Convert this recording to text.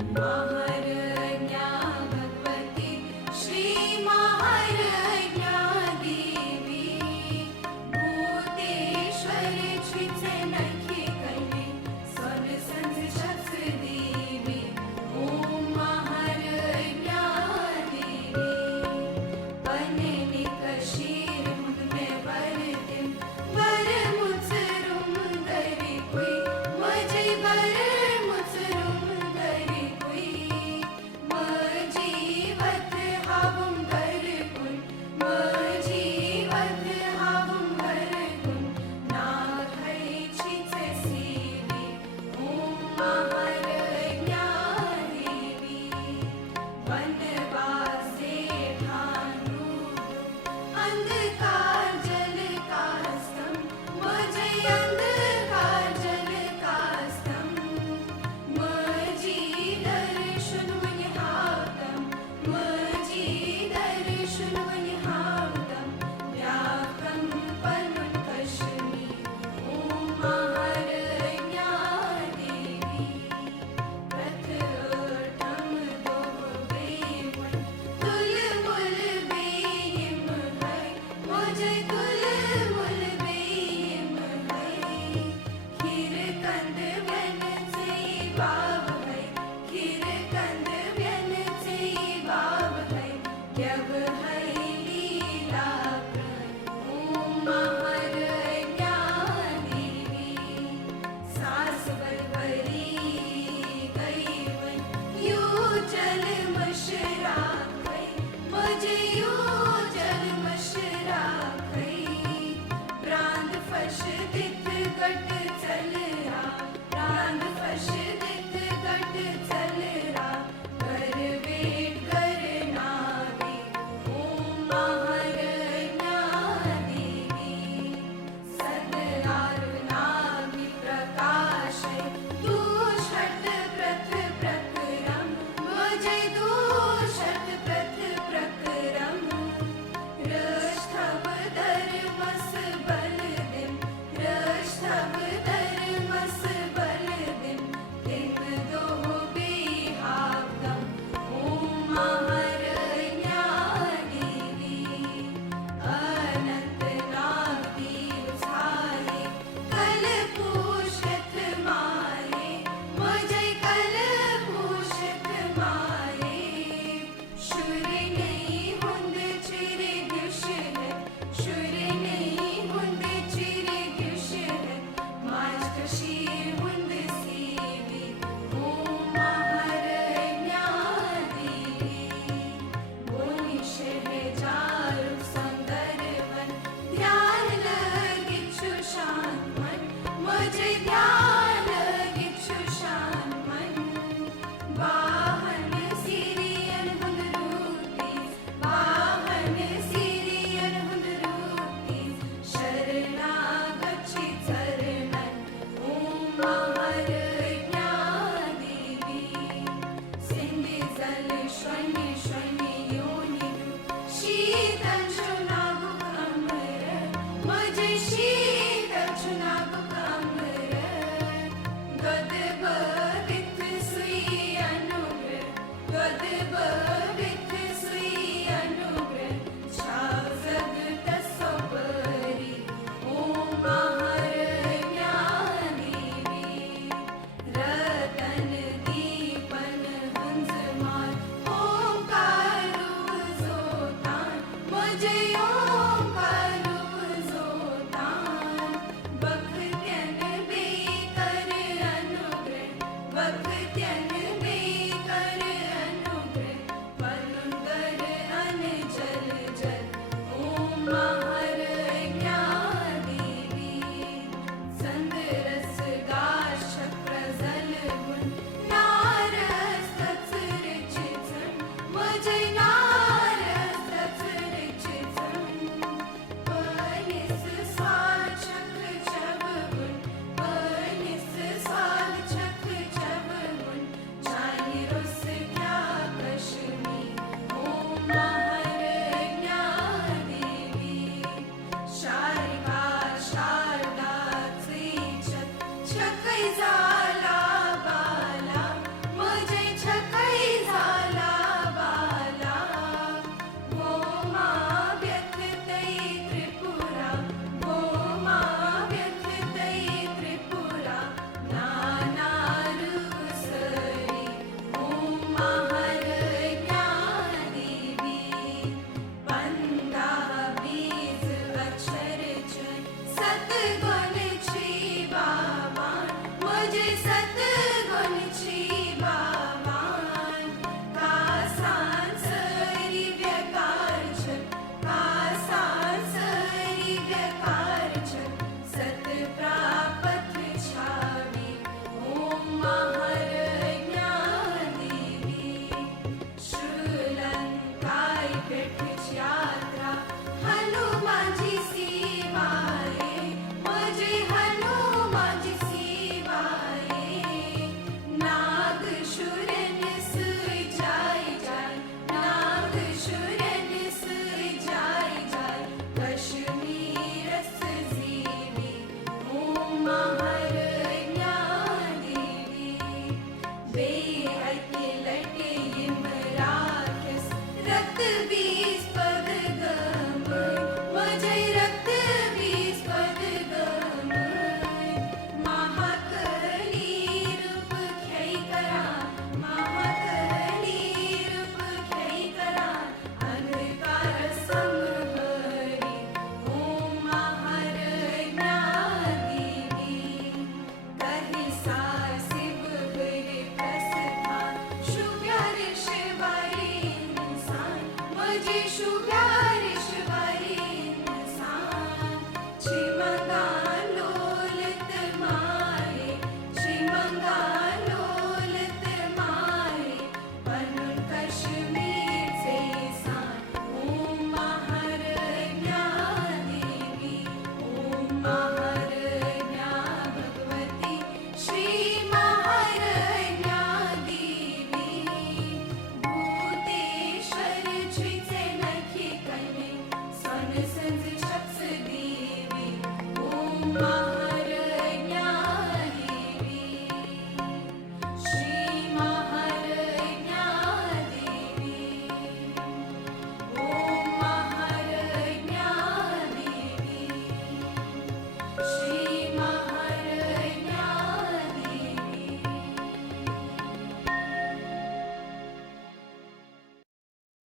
महारज्ञा भगवती श्री महारज्ञा देवी भूतेश्वरी श्रीचे नखी कले स्वन संशक्ष देवी ओम महारज्ञा देवी बनेली कशीर मुद में वरदिम वर मुचरुम दरी कोई मजे वर मुचरुम दरी कोई मजीवत हावुम गर कुन मजीवत हावुम गर कुन नाघै छिचे सीवी ओम महारज्ञा देवी वनवासे ठानु अंधकार जल कास्तम मजे अंधकार जल कास्तम मजी दर्शन वनिहावतम मजी दर्शन वनिहावतम व्याकं पनुन कश्मी ओम महारज्ञा देवी प्रथम दोह बेवन तुल मुल बेयम है मुझे तुल मुल बेयम है खीर कंद व्यन से बाब है खीर कंद व्यन से बाब है जब है लीला ओम महारज्ञा देवी सास बरबरी गईवन यू जल मशरा खै मजे यू जल मशरा खै प्रांत फश दित गट चलरा प्रांत फश दित सतगुरु